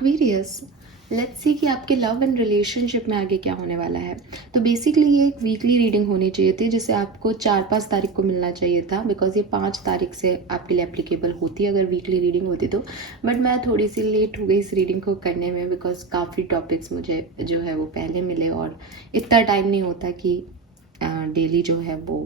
Aquarius, let's see कि आपके love and relationship में आगे क्या होने वाला है। तो बेसिकली ये एक वीकली रीडिंग होनी चाहिए थी, जिसे आपको 4-5 तारीख को मिलना चाहिए था, बिकॉज ये 5 तारीख से आपके लिए एप्लीकेबल होती है अगर वीकली रीडिंग होती तो। बट मैं थोड़ी सी लेट हो गई इस रीडिंग को करने में, बिकॉज काफ़ी टॉपिक्स मुझे जो है वो पहले मिले और इतना टाइम नहीं होता कि डेली जो है वो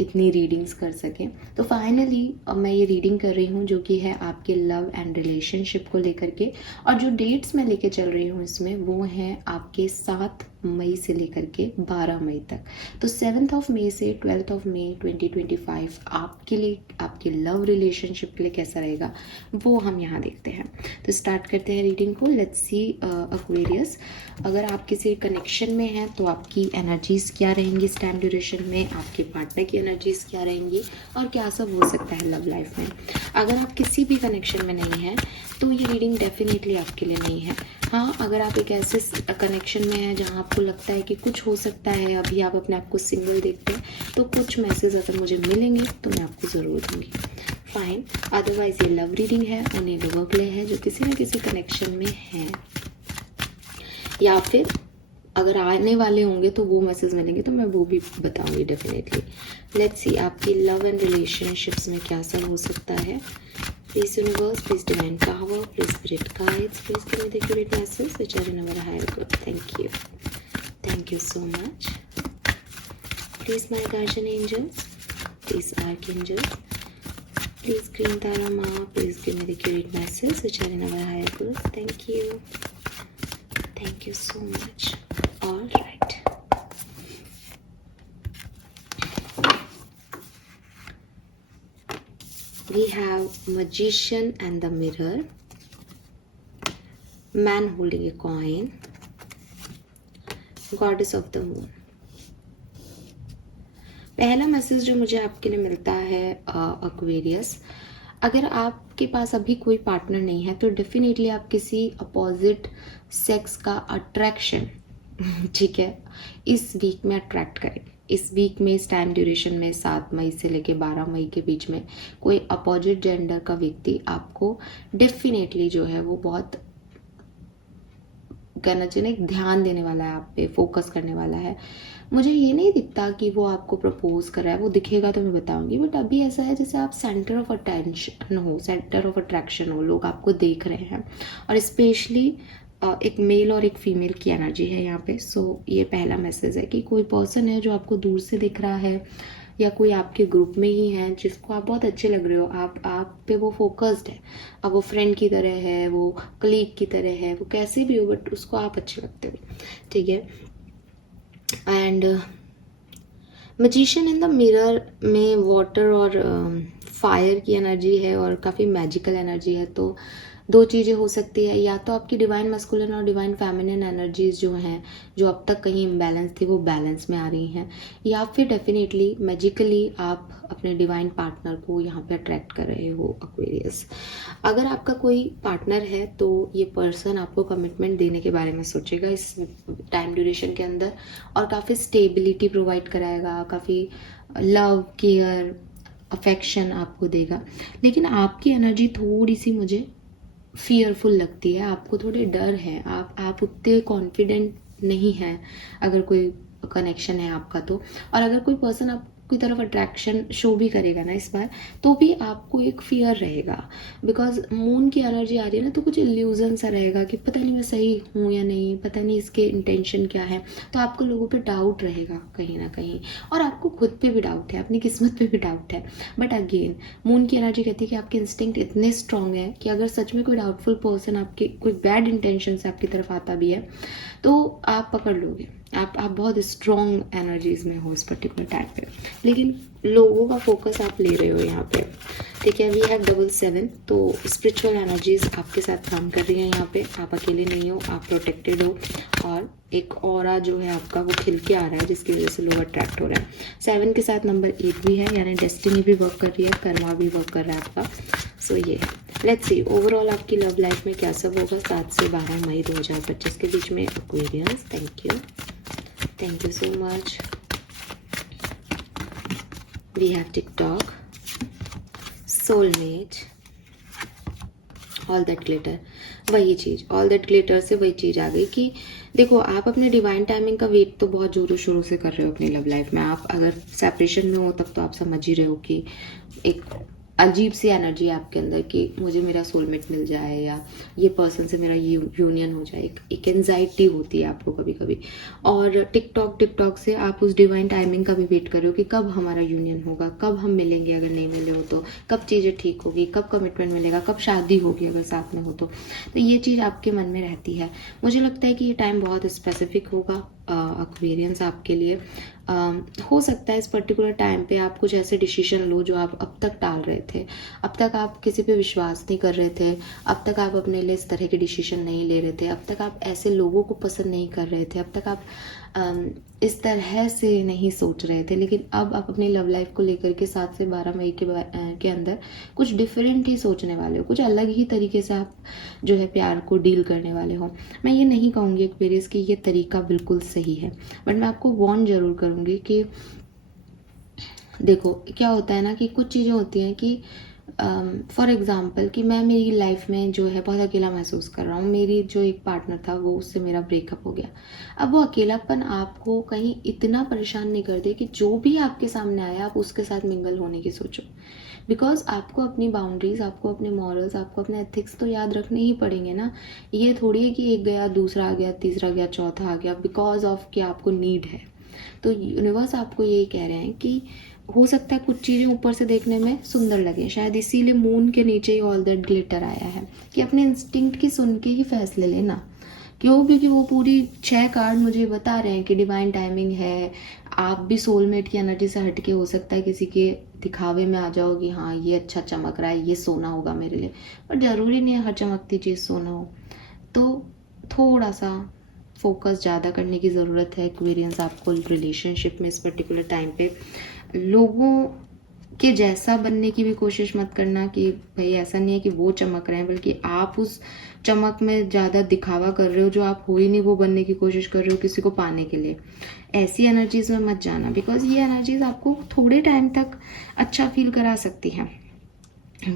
इतनी रीडिंग्स कर सकें। तो फाइनली मैं ये रीडिंग कर रही हूँ जो कि है आपके लव एंड रिलेशनशिप को लेकर के, और जो डेट्स मैं लेके चल रही हूँ इसमें वो हैं आपके 7 मई से लेकर के 12 मई तक। तो 7 मई से 12 मई 2025 आपके लिए, आपके लव रिलेशनशिप के लिए कैसा रहेगा वो हम यहाँ देखते हैं। तो स्टार्ट करते हैं रीडिंग को। लेट्स सी एक्वेरियस, अगर आप किसी कनेक्शन में हैं तो आपकी एनर्जीज क्या रहेंगी इस टाइम ड्यूरेशन में, आपके पार्टनर की एनर्जीज क्या रहेंगी और क्या सब हो सकता है लव लाइफ में। अगर आप किसी भी कनेक्शन में नहीं हैं तो ये रीडिंग डेफिनेटली आपके लिए नहीं है। हाँ, अगर आप एक ऐसे कनेक्शन में हैं जहाँ आपको लगता है कि कुछ हो सकता है, अभी आप अपने आप को सिंगल देखते हैं, तो कुछ मैसेज अगर मुझे मिलेंगे तो मैं आपको ज़रूर दूँगी। फाइन, अदरवाइज ये लव रीडिंग है उन्हीं लोगों के लिए है जो किसी न किसी कनेक्शन में हैं, या फिर अगर आने वाले होंगे तो वो मैसेज मिलेंगे तो मैं वो भी बताऊंगी डेफिनेटली। लेट्स सी आपकी लव एंड रिलेशनशिप्स में क्या सब हो सकता है। Please universe, please divine power, please spirit guides, please give me the accurate message which are in our higher good. Thank you so much. Please my guardian angels, please archangels, please green Tara माँ, please give me the accurate message which are in our higher good. Thank you so much. All right. We have Magician and the Mirror, Man holding a coin, Goddess of the Moon. पहला message जो मुझे आपके लिए मिलता है Aquarius, अगर आपके पास अभी कोई पार्टनर नहीं है तो डेफिनेटली आप किसी अपोजिट सेक्स का अट्रैक्शन ठीक है इस वीक में अट्रैक्ट करेंगे। इस वीक में, इस टाइम ड्यूरेशन में 7 मई से लेके 12 मई के बीच में कोई अपोजिट जेंडर का व्यक्ति आपको डेफिनेटली जो है वो बहुत कहना चाहिए एक ध्यान देने वाला है, आप पे फोकस करने वाला है। मुझे ये नहीं दिखता कि वो आपको प्रपोज कर रहा है, वो दिखेगा तो मैं बताऊंगी, बट अभी ऐसा है जैसे आप सेंटर ऑफ अटेंशन हो, सेंटर ऑफ अट्रैक्शन हो, लोग आपको देख रहे हैं, और स्पेशली एक मेल और एक फीमेल की एनर्जी है यहाँ पे। सो ये पहला मैसेज है कि कोई पर्सन है जो आपको दूर से दिख रहा है, या कोई आपके ग्रुप में ही है जिसको आप बहुत अच्छे लग रहे हो, आप पे वो फोकस्ड है। अब वो फ्रेंड की तरह है, वो कलीग की तरह है, वो कैसे भी हो बट उसको आप अच्छे लगते हो, ठीक है। And magician in the mirror में वाटर और फायर की एनर्जी है और काफ़ी मैजिकल एनर्जी है। तो दो चीज़ें हो सकती है, या तो आपकी डिवाइन मस्कुलिन और डिवाइन फेमिनिन एनर्जीज जो हैं, जो अब तक कहीं इम्बैलेंस थी, वो बैलेंस में आ रही हैं, या फिर डेफिनेटली मैजिकली आप अपने डिवाइन पार्टनर को यहाँ पे अट्रैक्ट कर रहे हो एक्वेरियस। अगर आपका कोई पार्टनर है तो ये पर्सन आपको कमिटमेंट देने के बारे में सोचेगा इस टाइम ड्यूरेशन के अंदर, और काफ़ी स्टेबिलिटी प्रोवाइड कराएगा, काफ़ी लव, केयर, अफेक्शन आपको देगा। लेकिन आपकी एनर्जी थोड़ी सी मुझे फियरफुल लगती है, आपको थोड़े डर है, आप उतने कॉन्फिडेंट नहीं हैं अगर कोई कनेक्शन है आपका तो। और अगर कोई पर्सन आपकी तरफ अट्रैक्शन शो भी करेगा ना इस बार, तो भी आपको एक फियर रहेगा, बिकॉज मून की एनर्जी आ रही है ना, तो कुछ इल्यूजन सा रहेगा कि पता नहीं मैं सही हूँ या नहीं, पता नहीं इसके इंटेंशन क्या है। तो आपको लोगों पे डाउट रहेगा कहीं ना कहीं, और आपको खुद पे भी डाउट है, अपनी किस्मत पे भी डाउट है। बट अगेन मून की एनर्जी कहती है कि आपके इंस्टिंक्ट इतने स्ट्रांग है कि अगर सच में कोई डाउटफुल पर्सन आपके कोई बैड इंटेंशन से आपकी तरफ आता भी है तो आप पकड़ लोगे। आप बहुत स्ट्रॉन्ग एनर्जीज में हो इस पर्टिकुलर टाइम पे, लेकिन लोगों का फोकस आप ले रहे हो यहाँ पे, ठीक है। वी हैव 7 तो स्पिरिचुअल एनर्जीज आपके साथ काम कर रही हैं यहाँ पे, आप अकेले नहीं हो, आप प्रोटेक्टेड हो, और एक ऑरा जो है आपका वो खिल के आ रहा है जिसकी वजह से लोग अट्रैक्ट हो रहा है। 7 के साथ नंबर 8 भी है, यानी डेस्टिनी भी वर्क कर रही है, कर्मा भी वर्क कर रहा है आपका। सो ये लेट्स सी ओवरऑल आपकी लव लाइफ में क्या सब होगा 7 से 12 मई 2025 के बीच में Aquarius. Thank you so much. We have TikTok, soulmate, all that glitter. वही चीज़, ऑल दैट ग्लिटर से वही चीज़ आ गई कि देखो, आप अपने डिवाइन टाइमिंग का वेट तो बहुत ज़ोरों शोरों से कर रहे हो अपनी लव लाइफ में। आप अगर सेपरेशन में हो तब तो आप समझ ही रहे हो कि एक अजीब सी एनर्जी है आपके अंदर कि मुझे मेरा सोलमेट मिल जाए या ये पर्सन से मेरा यूनियन हो जाए। एक एंजाइटी होती है आपको कभी कभी, और टिकटॉक से आप उस डिवाइन टाइमिंग का भी वेट कर रहे हो कि कब हमारा यूनियन होगा, कब हम मिलेंगे, अगर नहीं मिले हो तो कब चीज़ें ठीक होगी, कब कमिटमेंट मिलेगा, कब शादी होगी अगर साथ में हो तो ये चीज़ आपके मन में रहती है। मुझे लगता है कि ये टाइम बहुत स्पेसिफिक होगा एक्वेरियंस आपके लिए। हो सकता है इस पर्टिकुलर टाइम पे आप कुछ ऐसे डिसीजन लो जो आप अब तक टाल रहे थे। अब तक आप किसी पे विश्वास नहीं कर रहे थे, अब तक आप अपने लिए इस तरह के डिसीजन नहीं ले रहे थे, अब तक आप ऐसे लोगों को पसंद नहीं कर रहे थे, अब तक आप इस तरह से नहीं सोच रहे थे। लेकिन अब आप अपनी लव लाइफ को लेकर के 7 से 12 मई के अंदर कुछ डिफरेंट ही सोचने वाले हो, कुछ अलग ही तरीके से आप जो है प्यार को डील करने वाले हो। मैं ये नहीं कहूँगी एक्वेरियस कि ये तरीका बिल्कुल सही है, बट मैं आपको वार्न जरूर करूँगी कि देखो क्या होता है ना कि कुछ चीज़ें होती हैं कि फॉर एग्ज़ाम्पल कि मैं मेरी लाइफ में जो है बहुत अकेला महसूस कर रहा हूँ। मेरी जो एक पार्टनर था वो उससे मेरा ब्रेकअप हो गया। अब वो अकेलापन आपको कहीं इतना परेशान नहीं कर दे कि जो भी आपके सामने आया आप उसके साथ मिंगल होने की सोचो। बिकॉज आपको अपनी बाउंड्रीज, आपको अपने मॉरल्स, आपको अपने एथिक्स तो याद रखने ही पड़ेंगे ना। ये थोड़ी है कि एक गया, दूसरा आ गया, तीसरा गया, चौथा आ गया बिकॉज ऑफ कि आपको नीड है। तो यूनिवर्स आपको यही कह रहे हैं कि हो सकता है कुछ चीज़ें ऊपर से देखने में सुंदर लगे, शायद इसीलिए मून के नीचे ही ऑल दैट ग्लिटर आया है कि अपने इंस्टिंक्ट की सुन के ही फैसले लेना। क्यों? क्योंकि वो पूरी 6 कार्ड मुझे बता रहे हैं कि डिवाइन टाइमिंग है। आप भी सोलमेट की एनर्जी से हटके हो सकता है किसी के दिखावे में आ जाओ कि हाँ ये अच्छा चमक रहा है, ये सोना होगा मेरे लिए, पर ज़रूरी नहीं है हर चमकती चीज़ सोना हो। तो थोड़ा सा फोकस ज़्यादा करने की ज़रूरत है एक्वेरियंस आपको रिलेशनशिप में इस पर्टिकुलर टाइम पे। लोगों के जैसा बनने की भी कोशिश मत करना कि भाई ऐसा नहीं है कि वो चमक रहे हैं, बल्कि आप उस चमक में ज़्यादा दिखावा कर रहे हो, जो आप हो ही नहीं वो बनने की कोशिश कर रहे हो किसी को पाने के लिए। ऐसी एनर्जीज में मत जाना, बिकॉज ये एनर्जीज आपको थोड़े टाइम तक अच्छा फील करा सकती हैं,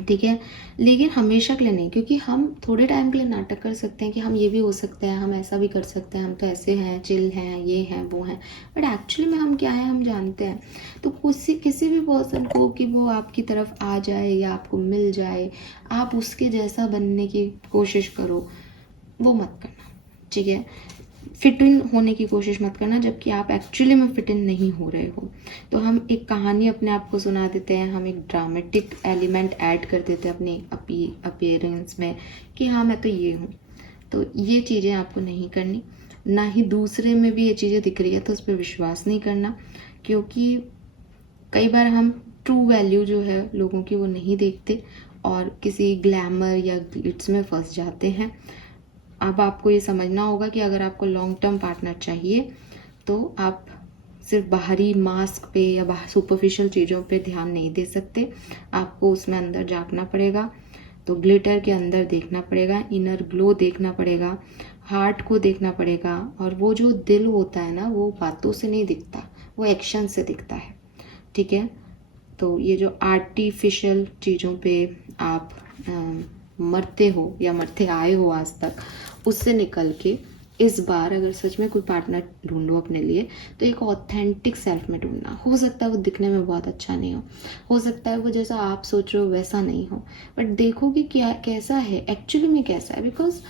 ठीक है, लेकिन हमेशा के लिए नहीं। क्योंकि हम थोड़े टाइम के लिए नाटक कर सकते हैं कि हम ये भी हो सकते हैं, हम ऐसा भी कर सकते हैं, हम तो ऐसे हैं, चिल हैं, ये हैं, वो हैं, बट एक्चुअली में हम क्या है हम जानते हैं। तो किसी भी पर्सन को कि वो आपकी तरफ आ जाए या आपको मिल जाए, आप उसके जैसा बनने की कोशिश करो, वो मत करना, ठीक है। फिट इन होने की कोशिश मत करना जबकि आप एक्चुअली में फिट इन नहीं हो रहे हो। तो हम एक कहानी अपने आप को सुना देते हैं, हम एक ड्रामेटिक एलिमेंट ऐड कर देते हैं अपनी अपीयरेंस में कि हाँ मैं तो ये हूँ। तो ये चीज़ें आपको नहीं करनी, ना ही दूसरे में भी ये चीज़ें दिख रही है तो उस पर विश्वास नहीं करना। क्योंकि कई बार हम ट्रू वैल्यू जो है लोगों की वो नहीं देखते और किसी ग्लैमर या ग्लिट्स में फंस जाते हैं। अब आपको ये समझना होगा कि अगर आपको लॉन्ग टर्म पार्टनर चाहिए तो आप सिर्फ बाहरी मास्क पे या सुपरफिशियल चीज़ों पे ध्यान नहीं दे सकते, आपको उसमें अंदर झांकना पड़ेगा। तो ग्लिटर के अंदर देखना पड़ेगा, इनर ग्लो देखना पड़ेगा, हार्ट को देखना पड़ेगा। और वो जो दिल होता है ना वो बातों से नहीं दिखता, वो एक्शन से दिखता है, ठीक है। तो ये जो आर्टिफिशियल चीज़ों पे आप मरते हो या मरते आए हो आज तक, उससे निकल के इस बार अगर सच में कोई पार्टनर ढूंढो अपने लिए तो एक ऑथेंटिक सेल्फ में ढूंढना। हो सकता है वो दिखने में बहुत अच्छा नहीं हो सकता है वो जैसा आप सोच रहे हो वैसा नहीं हो, बट देखो कि क्या कैसा है एक्चुअली में, कैसा है। बिकॉज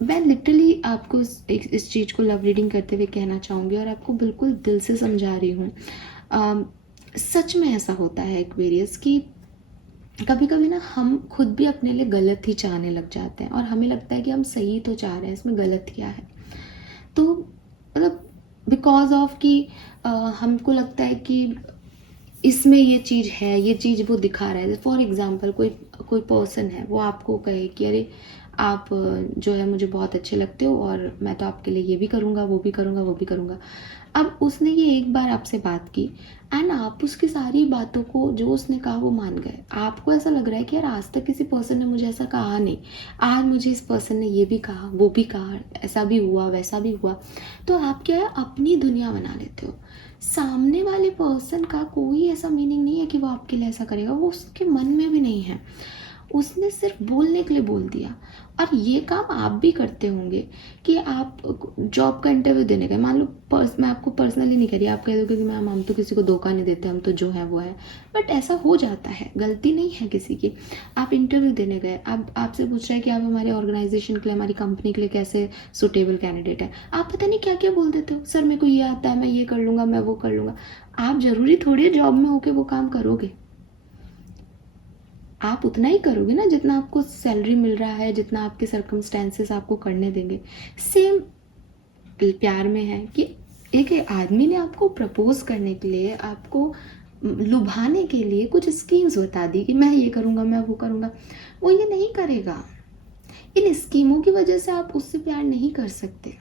मैं लिटरली आपको इस चीज़ को लव रीडिंग करते हुए कहना चाहूँगी और आपको बिल्कुल दिल से समझा रही हूँ। सच में ऐसा होता है एक्वेरियस कि कभी कभी ना हम खुद भी अपने लिए गलत ही चाहने लग जाते हैं और हमें लगता है कि हम सही तो चाह रहे हैं, इसमें गलत क्या है। तो मतलब बिकॉज ऑफ कि हमको लगता है कि इसमें ये चीज़ है, ये चीज़ वो दिखा रहा है। फॉर एग्जांपल कोई कोई पर्सन है वो आपको कहे कि अरे आप जो है मुझे बहुत अच्छे लगते हो और मैं तो आपके लिए ये भी करूँगा, वो भी करूँगा, वो भी करूँगा। अब उसने ये एक बार आपसे बात की एंड आप उसकी सारी बातों को जो उसने कहा वो मान गए। आपको ऐसा लग रहा है कि यार आज तक किसी पर्सन ने मुझे ऐसा कहा नहीं, आज मुझे इस पर्सन ने ये भी कहा, वो भी कहा, ऐसा भी हुआ, वैसा भी हुआ। तो आप क्या है अपनी दुनिया बना लेते हो। सामने वाले पर्सन का कोई ऐसा मीनिंग नहीं है कि वो आपके लिए ऐसा करेगा, वो उसके मन में भी नहीं है। उसने सिर्फ बोलने के लिए बोल दिया। और ये काम आप भी करते होंगे कि आप जॉब का इंटरव्यू देने गए, मान लो मैं आपको पर्सनली नहीं कह रही, आप कह दोगे कि मैम हम तो किसी को धोखा नहीं देते, हम तो जो है वो है, बट ऐसा हो जाता है, गलती नहीं है किसी की। आप इंटरव्यू देने गए, आप आपसे पूछ रहा है कि आप हमारे ऑर्गेनाइजेशन के लिए, हमारी कंपनी के लिए कैसे सुटेबल कैंडिडेट है, आप पता नहीं क्या क्या बोल देते हो, सर मेरे को ये आता है, मैं ये कर लूँगा, मैं वो कर लूँगा। आप ज़रूरी थोड़ी है जॉब में होके वो काम करोगे, आप उतना ही करोगे ना जितना आपको सैलरी मिल रहा है, जितना आपके सर्कमस्टेंसेस आपको करने देंगे। सेम प्यार में है कि एक आदमी ने आपको प्रपोज करने के लिए, आपको लुभाने के लिए कुछ स्कीम्स बता दी कि मैं ये करूँगा, मैं वो करूँगा, वो ये नहीं करेगा। इन स्कीमों की वजह से आप उससे प्यार नहीं कर सकते।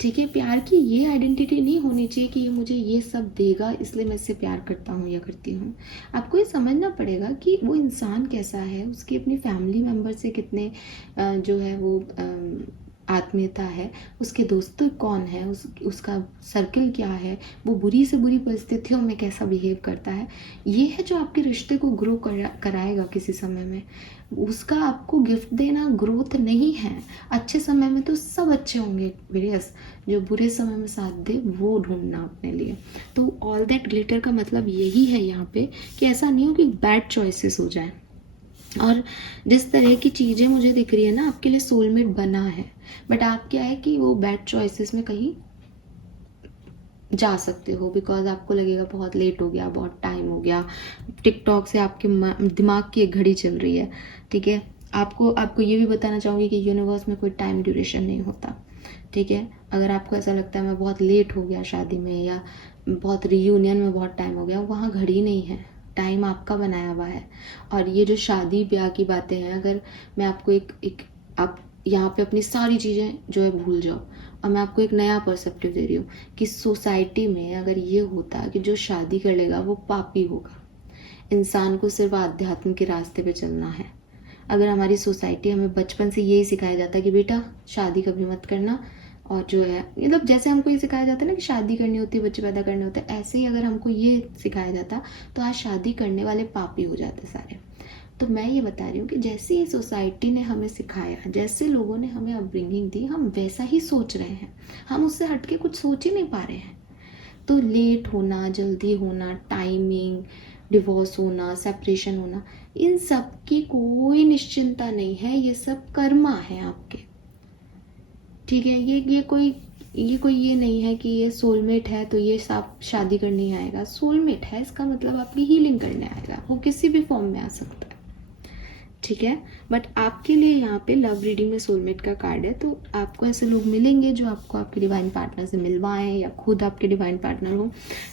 ठीक है, प्यार की ये आइडेंटिटी नहीं होनी चाहिए कि ये मुझे ये सब देगा इसलिए मैं इससे प्यार करता हूँ या करती हूँ। आपको ये समझना पड़ेगा कि वो इंसान कैसा है, उसकी अपनी फैमिली मेम्बर से कितने जो है वो आत्मीयता है, उसके दोस्त कौन है, उसका सर्कल क्या है, वो बुरी से बुरी परिस्थितियों में कैसा बिहेव करता है। ये है जो आपके रिश्ते को ग्रो कराएगा किसी समय में। उसका आपको गिफ्ट देना ग्रोथ नहीं है। अच्छे समय में तो सब अच्छे होंगे वेरियस, जो बुरे समय में साथ दे वो ढूंढना अपने लिए। तो ऑल दैट ग्लिटर का मतलब यही है यहाँ पे कि ऐसा नहीं हो कि बैड चॉइसेस हो जाए। और जिस तरह की चीज़ें मुझे दिख रही है ना, आपके लिए सोलमेट बना है, बट आप क्या है कि वो बैड चॉइसेस में कहीं जा सकते हो, बिकॉज आपको लगेगा बहुत लेट हो गया, बहुत टाइम हो गया, टिकटॉक से आपके दिमाग की एक घड़ी चल रही है। ठीक है, आपको ये भी बताना चाहूँगी कि यूनिवर्स में कोई टाइम ड्यूरेशन नहीं होता। ठीक है, अगर आपको ऐसा लगता है मैं बहुत लेट हो गया शादी में, या बहुत रियूनियन में बहुत टाइम हो गया, वहाँ घड़ी नहीं है, टाइम आपका बनाया हुआ है। और ये जो शादी ब्याह की बातें हैं, अगर मैं आपको एक आप यहाँ पे अपनी सारी चीज़ें जो है भूल जाओ, और मैं आपको एक नया पर्सपेक्टिव दे रही हूँ कि सोसाइटी में अगर ये होता कि जो शादी कर लेगा वो पापी होगा, इंसान को सिर्फ आध्यात्म के रास्ते पे चलना है। अगर हमारी सोसाइटी हमें बचपन से यही सिखाया जाता कि बेटा शादी कभी मत करना, और जो है मतलब जैसे हमको ये सिखाया जाता है ना कि शादी करनी होती है, बच्चे पैदा करने होते हैं, ऐसे ही अगर हमको ये सिखाया जाता तो आज शादी करने वाले पापी हो जाते सारे। तो मैं ये बता रही हूँ कि जैसे ये सोसाइटी ने हमें सिखाया, जैसे लोगों ने हमें अपब्रिंगिंग दी, हम वैसा ही सोच रहे हैं, हम उससे हटके कुछ सोच ही नहीं पा रहे हैं। तो लेट होना, जल्दी होना, टाइमिंग, डिवोर्स होना, सेपरेशन होना, इन सब की कोई निश्चिंता नहीं है, ये सब कर्मा है आपके। ठीक है, ये कोई ये नहीं है कि ये सोलमेट है तो ये सब शादी करने आएगा। सोलमेट है इसका मतलब आपकी हीलिंग करने आएगा, वो किसी भी फॉर्म में आ सकता है। ठीक है, बट आपके लिए यहाँ पे लव रीडिंग में सोलमेट का कार्ड है, तो आपको ऐसे लोग मिलेंगे जो आपको आपके डिवाइन पार्टनर से मिलवाएं, या खुद आपके डिवाइन पार्टनर हो।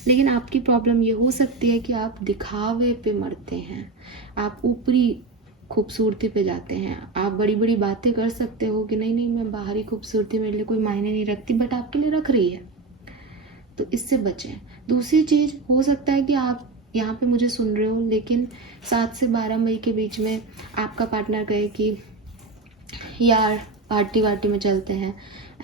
लेकिन आपकी प्रॉब्लम ये हो सकती है कि आप दिखावे पे मरते हैं, आप ऊपरी खूबसूरती पे जाते हैं। आप बड़ी बड़ी बातें कर सकते हो कि नहीं नहीं मैं बाहरी खूबसूरती मेरे लिए कोई मायने नहीं रखती, बट आपके लिए रख रही है, तो इससे बचें। दूसरी चीज़ हो सकता है कि आप यहाँ पे मुझे सुन रहे हो, लेकिन 7 से 12 मई के बीच में आपका पार्टनर कहे कि यार पार्टी वार्टी में चलते हैं,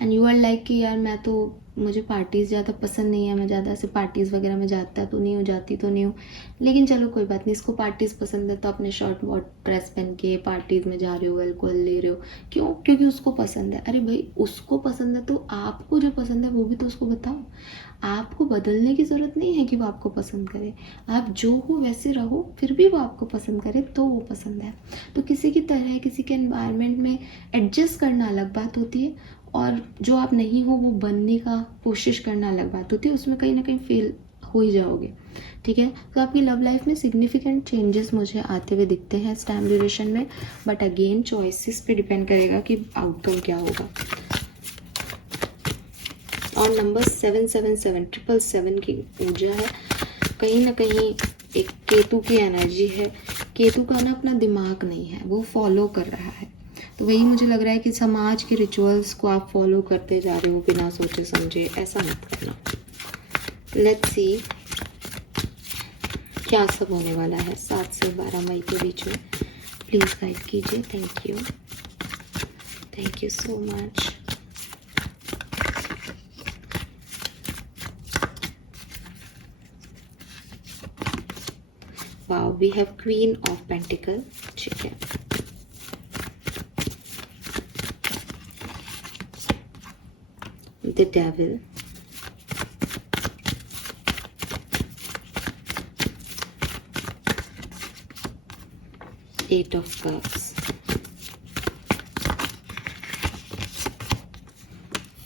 एंड यू आर लाइक कि यार मैं तो, मुझे पार्टीज़ ज़्यादा पसंद नहीं है, मैं ज़्यादा ऐसे पार्टीज़ वगैरह में जाता तो नहीं हूँ, जाती तो नहीं हूँ, लेकिन चलो कोई बात नहीं, इसको पार्टीज़ पसंद है तो अपने शॉर्ट वॉट ड्रेस पहन के पार्टीज़ में जा रहे हो, अल्कोहल ले रहे हो, क्यों? क्योंकि उसको पसंद है। अरे भाई उसको पसंद है तो आपको जो पसंद है वो भी तो उसको बताओ। आपको बदलने की ज़रूरत नहीं है कि वो आपको पसंद करे, आप जो हो वैसे रहो, फिर भी वो आपको पसंद करे तो वो पसंद है। तो किसी की तरह किसी के एनवायरनमेंट में एडजस्ट करना अलग बात होती है, और जो आप नहीं हो वो बनने का कोशिश करना अलग बात होती है, उसमें कहीं ना कहीं फेल हो ही जाओगे। ठीक है, तो आपकी लव लाइफ में सिग्निफिकेंट चेंजेस मुझे आते हुए दिखते हैं इस टाइम ड्यूरेशन में, बट अगेन चॉइसेस पे डिपेंड करेगा कि आउटकम क्या होगा। और नंबर 777 की ऊर्जा है, कहीं ना कहीं एक केतु की एनर्जी है। केतु का ना अपना दिमाग नहीं है, वो फॉलो कर रहा है, तो वही मुझे लग रहा है कि समाज के रिचुअल्स को आप फॉलो करते जा रहे हो बिना सोचे समझे, ऐसा मत करना। लेट्स सी क्या सब होने वाला है 7 से 12 मई के बीच में, प्लीज़ गाइड कीजिए। Thank you so much. Wow, we have Queen of Pentacle, ठीक है। The devil, eight of cups,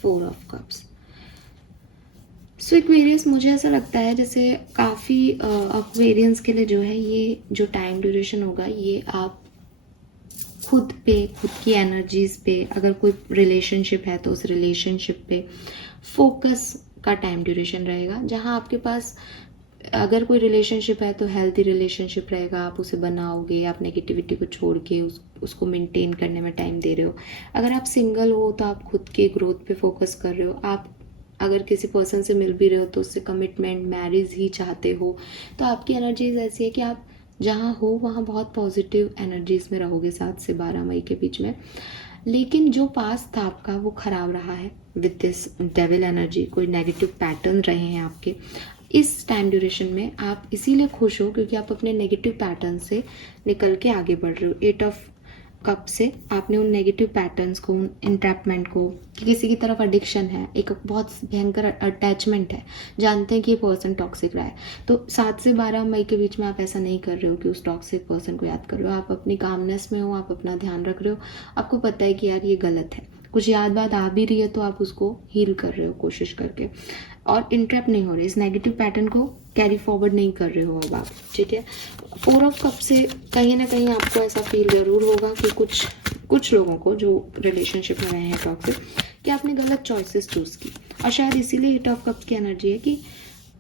four of cups. So Aquarius, मुझे ऐसा लगता है जैसे काफ़ी एक्वेरियंस के लिए जो है ये जो टाइम ड्यूरेशन होगा ये आप खुद पे, खुद की एनर्जीज पे, अगर कोई रिलेशनशिप है तो उस रिलेशनशिप पे फोकस का टाइम ड्यूरेशन रहेगा। जहाँ आपके पास अगर कोई रिलेशनशिप है तो हेल्थी रिलेशनशिप रहेगा, आप उसे बनाओगे, आप नेगेटिविटी को छोड़ के उसको मेंटेन करने में टाइम दे रहे हो। अगर आप सिंगल हो तो आप खुद के ग्रोथ पे फोकस कर रहे हो। आप अगर किसी पर्सन से मिल भी रहे हो तो उससे कमिटमेंट, मैरिज ही चाहते हो। तो आपकी एनर्जीज ऐसी है कि आप जहाँ हो वहाँ बहुत पॉजिटिव एनर्जीज में रहोगे 7 से 12 मई के बीच में। लेकिन जो पास था आपका वो खराब रहा है विद दिस डेविल एनर्जी। कोई नेगेटिव पैटर्न रहे हैं आपके। इस टाइम ड्यूरेशन में आप इसीलिए खुश हो क्योंकि आप अपने नेगेटिव पैटर्न से निकल के आगे बढ़ रहे हो। 8 ऑफ कप से आपने उन नेगेटिव पैटर्न्स को, उन इंट्रैपमेंट को, कि किसी की तरफ एडिक्शन है, एक बहुत भयंकर अटैचमेंट है, जानते हैं कि ये पर्सन टॉक्सिक रहा है, तो 7 से 12 मई के बीच में आप ऐसा नहीं कर रहे हो कि उस टॉक्सिक पर्सन को याद कर रहे हो। आप अपनी कामनेस में हो, आप अपना ध्यान रख रहे हो, आपको पता है कि यार ये गलत है, कुछ याद बात आ भी रही है तो आप उसको हील कर रहे हो कोशिश करके, और इंट्रैप नहीं हो रहे, इस नेगेटिव पैटर्न को कैरी फॉरवर्ड नहीं कर रहे हो अब आप, ठीक है। 4 ऑफ कप से कहीं ना कहीं आपको ऐसा फील जरूर होगा कि कुछ लोगों को जो रिलेशनशिप में रहे हैं टॉक्सिक, कि आपने गलत चॉइसेस चूज़ की, और शायद इसीलिए 8 ऑफ कप्स की एनर्जी है कि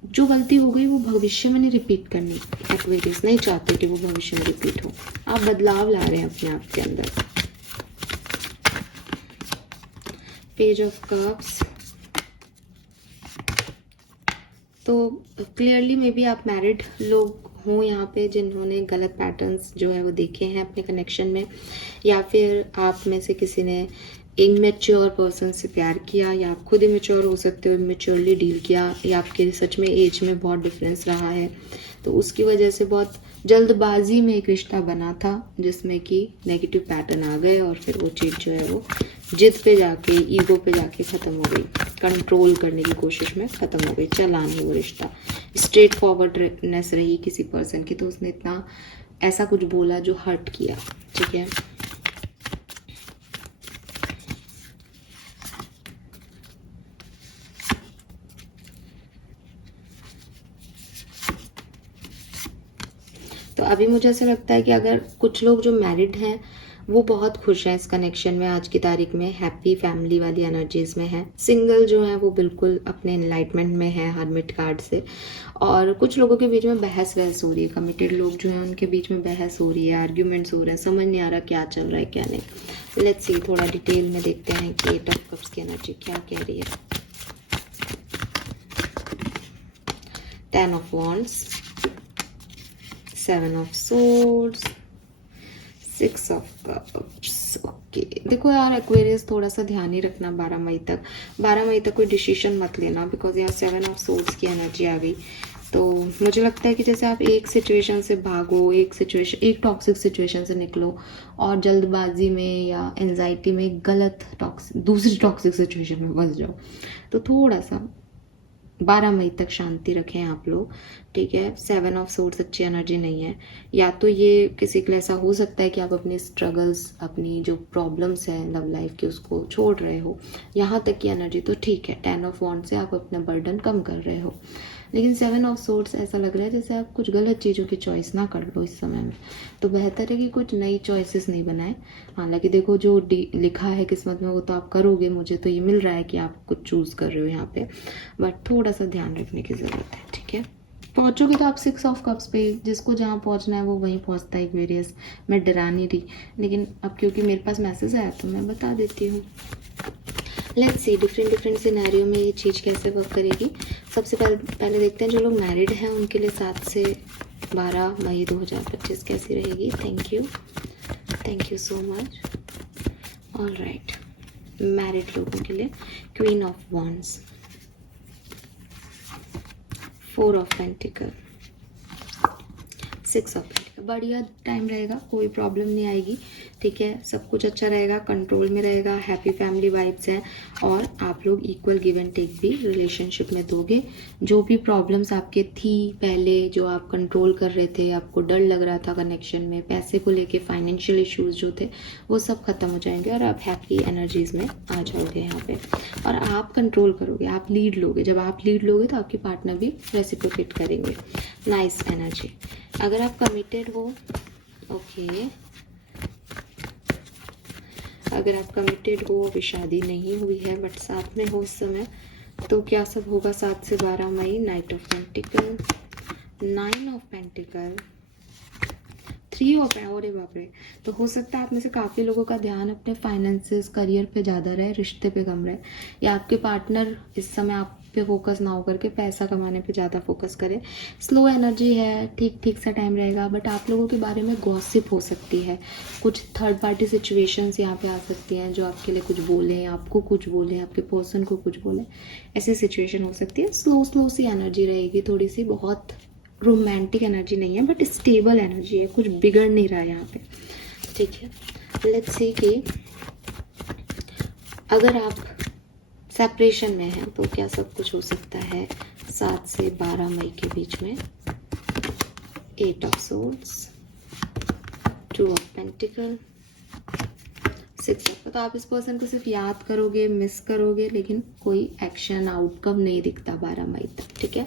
जो गलती हो गई वो भविष्य में नहीं रिपीट करनी। एक्वेरियस नहीं चाहते कि वो भविष्य में रिपीट हो। आप बदलाव ला रहे हैं अपने आप के अंदर। पेज ऑफ कप्स, तो क्लियरली मे बी आप मैरिड लोग हों यहाँ पे जिन्होंने गलत पैटर्न्स जो है वो देखे हैं अपने कनेक्शन में, या फिर आप में से किसी ने इमेच्योर पर्सन से प्यार किया, या आप खुद इमेच्योर हो सकते हो, इमेच्योरली डील किया, या आपके सच में एज में बहुत डिफरेंस रहा है, तो उसकी वजह से बहुत जल्दबाजी में एक रिश्ता बना था जिसमें कि नेगेटिव पैटर्न आ गए, और फिर वो चीज़ जो है वो जिद पे जाके, ईगो पे जाके ख़त्म हो गई, कंट्रोल करने की कोशिश में ख़त्म हो गई, चला नहीं वो रिश्ता। स्ट्रेट फॉरवर्डनेस रही किसी पर्सन की, तो उसने इतना ऐसा कुछ बोला जो हर्ट किया, ठीक है। तो अभी मुझे ऐसा लगता है कि अगर कुछ लोग जो मैरिड हैं वो बहुत खुश हैं इस कनेक्शन में, आज की तारीख में हैप्पी फैमिली वाली एनर्जीज में है। सिंगल जो है वो बिल्कुल अपने एनलाइटमेंट में है हरमिट कार्ड से। और कुछ लोगों के बीच में बहस हो रही है, कमिटेड लोग जो हैं उनके बीच में बहस हो रही है, आर्ग्यूमेंट्स हो रहे हैं, समझ नहीं आ रहा क्या चल रहा है क्या नहीं। लेट्स सी, थोड़ा डिटेल में देखते हैं कि 8 ऑफ कप्स की एनर्जी क्या कह रही है। 10 of wands, 7 of swords, 6 of cups. Okay, देखो यार एक्वेरियस, थोड़ा सा ध्यान ही रखना 12 मई तक। 12 मई तक कोई डिसीजन मत लेना, बिकॉज यहाँ 7 ऑफ सोर्ड्स की एनर्जी आ गई। तो मुझे लगता है कि जैसे आप एक सिचुएशन से भागो, एक टॉक्सिक सिचुएशन से निकलो, और जल्दबाजी में या एंजाइटी में दूसरी टॉक्सिक सिचुएशन में फंस जाओ। तो थोड़ा सा 12 मई तक शांति रखें आप लोग, ठीक है। 7 ऑफ सोर्ड्स अच्छी एनर्जी नहीं है। या तो ये किसी के लिए ऐसा हो सकता है कि आप अपने स्ट्रगल्स, अपनी जो प्रॉब्लम्स हैं लव लाइफ की, उसको छोड़ रहे हो, यहाँ तक की एनर्जी तो ठीक है। 10 ऑफ वॉन्ड से आप अपना बर्डन कम कर रहे हो, लेकिन 7 ऑफ सोर्ड्स ऐसा लग रहा है जैसे आप कुछ गलत चीज़ों की चॉइस ना कर लो इस समय में। तो बेहतर है कि कुछ नई चॉइसेस नहीं बनाए। हालांकि देखो जो लिखा है किस्मत में वो तो आप करोगे, मुझे तो ये मिल रहा है कि आप कुछ चूज़ कर रहे हो यहाँ पे, बट थोड़ा सा ध्यान रखने की ज़रूरत है, ठीक है। पहुँचोगे तो आप 6 ऑफ कप्स पे, जिसको जहाँ पहुँचना है वो वहीं पहुँचता है एक्वेरियस। मैं डरा नहीं रही, लेकिन अब क्योंकि मेरे पास मैसेज आया तो मैं बता देती हूँ। लेट्स सी डिफरेंट सिनेरियो में ये चीज़ कैसे वर्क करेगी। सबसे पहले देखते हैं जो लोग मैरिड हैं उनके लिए 7 से 12 मई 2025 कैसी रहेगी। Thank you so much. All right, married लोगों के लिए queen of wands, 4 of pentacle, 6 of pentacle. बढ़िया टाइम रहेगा, कोई प्रॉब्लम नहीं आएगी, ठीक है। सब कुछ अच्छा रहेगा, कंट्रोल में रहेगा, हैप्पी फैमिली वाइब्स हैं और आप लोग इक्वल गिव एंड टेक भी रिलेशनशिप में दोगे। जो भी प्रॉब्लम्स आपके थी पहले, जो आप कंट्रोल कर रहे थे, आपको डर लग रहा था कनेक्शन में, पैसे को लेके फाइनेंशियल इश्यूज जो थे, वो सब खत्म हो जाएंगे और आप हैप्पी एनर्जीज में आ जाओगे यहाँ पे। और आप कंट्रोल करोगे, आप लीड लोगे। जब आप लीड लोगे तो आपके पार्टनर भी रेसिप्रोकेट करेंगे। Nice energy. अगर आप कमिटेड हो, ओके, अगर आप कमिटेड हो, अभी शादी नहीं हुई है बट साथ में हो उस समय, तो क्या सब होगा 7 से 12 मई। Knight of pentacles, 9 of pentacles, 3 of, अरे बाप रे। तो हो सकता है आप में से काफ़ी लोगों का ध्यान अपने फाइनेंसेस, करियर पे ज़्यादा रहे, रिश्ते पे कम रहे, या आपके पार्टनर इस समय आप पे फोकस ना हो करके पैसा कमाने पे ज़्यादा फोकस करे। स्लो एनर्जी है, ठीक ठीक सा टाइम रहेगा, बट आप लोगों के बारे में गॉसिप हो सकती है। कुछ थर्ड पार्टी सिचुएशंस यहाँ पे आ सकती हैं जो आपके लिए कुछ बोलें, आपको कुछ बोलें, आपके पर्सन को कुछ बोलें, ऐसी सिचुएशन हो सकती है। स्लो स्लो सी एनर्जी रहेगी थोड़ी सी, बहुत रोमांटिक एनर्जी नहीं है बट स्टेबल एनर्जी है, कुछ बिगड़ नहीं रहा है यहाँ पे, ठीक है। लेट्स सी कि अगर आप सेपरेशन में हैं तो क्या सब कुछ हो सकता है 7 से 12 मई के बीच में। 8 of swords, 2 of pentacle, 6 of, तो आप इस पर्सन को सिर्फ याद करोगे, मिस करोगे, लेकिन कोई एक्शन आउटकम नहीं दिखता 12 मई तक, ठीक है।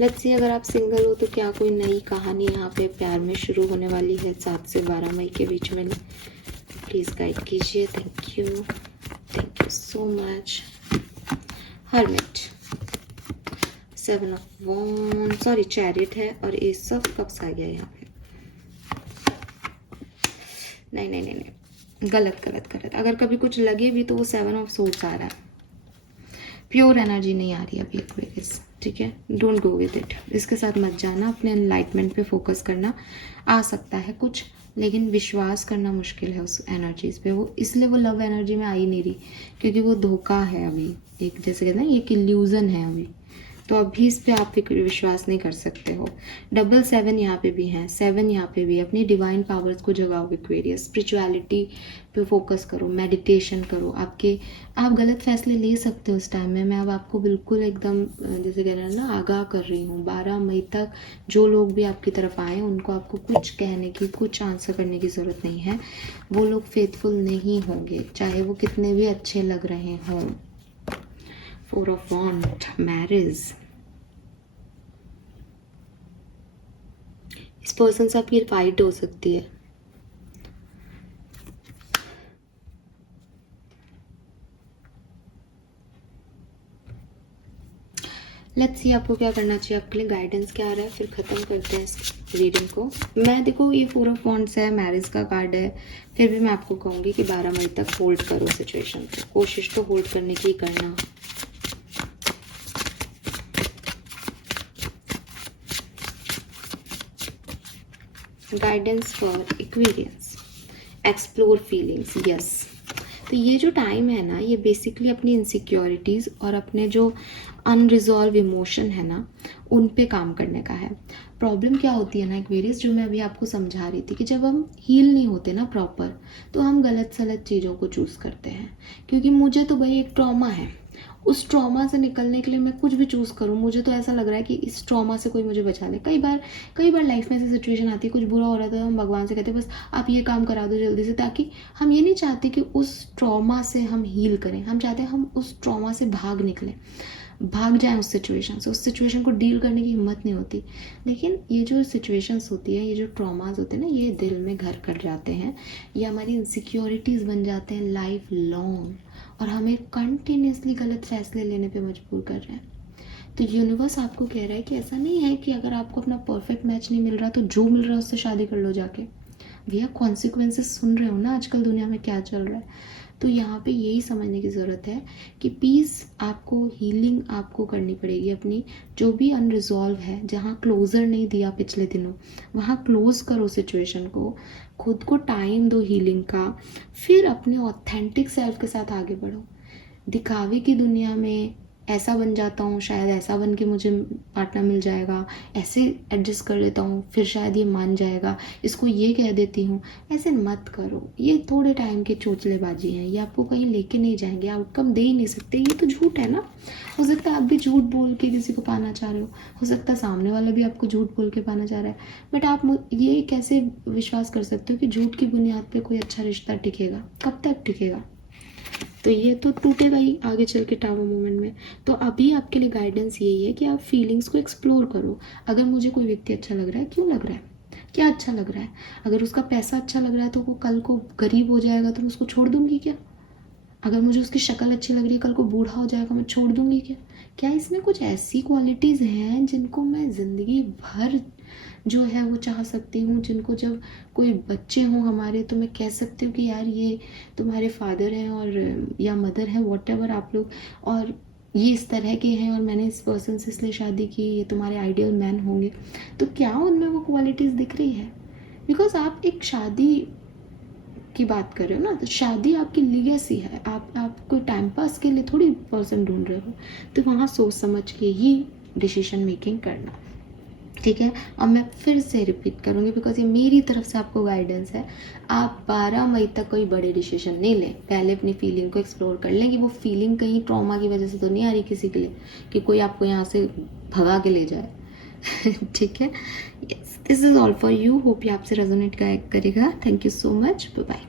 लेट्स सी अगर आप सिंगल हो तो क्या कोई नई कहानी यहाँ पे प्यार में शुरू होने वाली है 7 से 12 मई के बीच में। प्लीज़ गाइड कीजिए, thank you so much. Hermit, 7 of wand, sorry chariot है और एस ऑफ कप्स आ गया यहाँ पे। नहीं, गलत। अगर कभी कुछ लगे भी तो वो 7 ऑफ सोर्ड्स आ रहा है, प्योर एनर्जी नहीं आ रही अभी एक्वेरियस, ठीक है। डोंट गो विद इट, इसके साथ मत जाना, अपने एनलाइटमेंट पे फोकस करना। आ सकता है कुछ, लेकिन विश्वास करना मुश्किल है उस एनर्जीज पे। वो इसलिए वो लव एनर्जी में आ ही नहीं रही, क्योंकि वो धोखा है अभी, एक जैसे कहते हैं ना, एक इल्यूजन है अभी, तो अभी इस पे आप विश्वास नहीं कर सकते हो। 7 यहाँ पे भी हैं, 7 यहाँ पे भी। अपनी डिवाइन पावर्स को जगाओ एक्वेरियस, स्पिरिचुअलिटी पे फोकस करो, मेडिटेशन करो। आप गलत फैसले ले सकते हो उस टाइम में। मैं अब आपको बिल्कुल एकदम जैसे कह रहे हैं ना, आगाह कर रही हूँ। 12 मई तक जो लोग भी आपकी तरफ आए, उनको आपको कुछ कहने की, कुछ आंसर करने की ज़रूरत नहीं है। वो लोग फेथफुल नहीं होंगे, चाहे वो कितने भी अच्छे लग रहे हों। 4 ऑफ वॉन्ड, मैरिज। इस पर्सन से आपकी फाइट हो सकती है। लेट्स सी आपको क्या करना चाहिए, आपके लिए गाइडेंस क्या आ रहा है, फिर ख़त्म करते हैं इस रीडिंग को। मैं देखो, ये 4 ऑफ वॉन्ड्स है, मैरिज का कार्ड है, फिर भी मैं आपको कहूँगी कि 12 मई तक होल्ड करो सिचुएशन को। कोशिश तो होल्ड करने की करना। Guidance for Aquarians, explore feelings, yes. तो ये जो टाइम है ना, ये बेसिकली अपनी इनसिक्योरिटीज़ और अपने जो अनरिजॉल्व इमोशन है ना, उन पे काम करने का है। प्रॉब्लम क्या होती है ना एक्वेरियस, जो मैं अभी आपको समझा रही थी, कि जब हम हील नहीं होते ना प्रॉपर, तो हम गलत सलत चीज़ों को चूज़ करते हैं। क्योंकि मुझे तो भाई एक ट्रॉमा है, उस ट्रॉमा से निकलने के लिए मैं कुछ भी चूज़ करूँ, मुझे तो ऐसा लग रहा है कि इस ट्रॉमा से कोई मुझे बचा ले। कई बार लाइफ में ऐसी सिचुएशन आती है, कुछ बुरा हो रहा था, हम भगवान से कहते हैं बस आप ये काम करा दो जल्दी से, ताकि हम ये नहीं चाहते कि उस ट्रॉमा से हम हील करें, हम चाहते हैं हम उस ट्रॉमा से भाग जाएं उस सिचुएशन से। उस सिचुएशन को डील करने की हिम्मत नहीं होती। लेकिन ये जो सिचुएशंस होती है, ये जो ट्रॉमास होते हैं ना, ये दिल में घर कर जाते हैं, ये हमारी इनसिक्योरिटीज़ बन जाते हैं लाइफ लॉन्ग, और हमें कंटिन्यूसली गलत फैसले लेने पे मजबूर कर रहे हैं। तो यूनिवर्स आपको कह रहा है कि ऐसा नहीं है कि अगर आपको अपना परफेक्ट मैच नहीं मिल रहा तो जो मिल रहा है उससे शादी कर लो जाके। भैया कॉन्सिक्वेंसेस सुन रहे हो ना आजकल दुनिया में क्या चल रहा है। तो यहाँ पे यही समझने की ज़रूरत है कि पीस आपको, हीलिंग आपको करनी पड़ेगी अपनी। जो भी अनरिजॉल्व है, जहाँ क्लोज़र नहीं दिया पिछले दिनों, वहाँ क्लोज़ करो सिचुएशन को, खुद को टाइम दो हीलिंग का, फिर अपने ऑथेंटिक सेल्फ के साथ आगे बढ़ो। दिखावे की दुनिया में, ऐसा बन जाता हूँ, शायद ऐसा बन के मुझे पार्टनर मिल जाएगा, ऐसे एडजस्ट कर लेता हूँ, फिर शायद ये मान जाएगा, इसको ये कह देती हूँ। ऐसे मत करो, ये थोड़े टाइम की चोचलेबाजी है, ये आपको कहीं लेके नहीं जाएंगे, आउटकम दे ही नहीं सकते। ये तो झूठ है ना। हो सकता है आप भी झूठ बोल के किसी को पाना चाह रहे हो सकता है सामने वाला भी आपको झूठ बोल के पाना चाह रहा है, बट आप ये कैसे विश्वास कर सकते हो कि झूठ की बुनियाद पे कोई अच्छा रिश्ता टिकेगा? कब तक टिकेगा? तो ये तो टूटेगा ही आगे चल के टावर मोमेंट में। तो अभी आपके लिए गाइडेंस यही है कि आप फीलिंग्स को एक्सप्लोर करो। अगर मुझे कोई व्यक्ति अच्छा लग रहा है, क्यों लग रहा है, क्या अच्छा लग रहा है? अगर उसका पैसा अच्छा लग रहा है तो वो कल को गरीब हो जाएगा तो मैं उसको छोड़ दूंगी क्या? अगर मुझे उसकी शक्ल अच्छी लग रही है, कल को बूढ़ा हो जाएगा, मैं छोड़ दूंगी क्या? क्या इसमें कुछ ऐसी क्वालिटीज़ हैं जिनको मैं ज़िंदगी भर जो है वो चाह सकती हूँ, जिनको जब कोई बच्चे हों हमारे तो मैं कह सकती हूँ कि यार ये तुम्हारे फादर हैं और या मदर हैं, वॉटएवर आप लोग, और ये इस तरह के हैं और मैंने इस पर्सन से इसलिए शादी की, ये तुम्हारे आइडियल मैन होंगे। तो क्या उनमें वो क्वालिटीज़ दिख रही है? बिकॉज आप एक शादी की बात कर रहे हो ना, तो शादी आपकी लीगेसी है। आप कोई टाइम पास के लिए थोड़ी पर्सन ढूंढ रहे हो। तो वहाँ सोच समझ के ही डिसीजन मेकिंग करना, ठीक है? और मैं फिर से रिपीट करूँगी बिकॉज ये मेरी तरफ से आपको गाइडेंस है। आप 12 मई तक कोई बड़े डिसीजन नहीं लें, पहले अपनी फीलिंग को एक्सप्लोर कर लें कि वो फीलिंग कहीं ट्रॉमा की वजह से तो नहीं आ रही किसी के लिए कि कोई आपको यहाँ से भगा के ले जाए। ठीक है? Yes, this is all for you. Hope ये आपसे रेजोनेट करेगा। Thank you so much. Bye bye.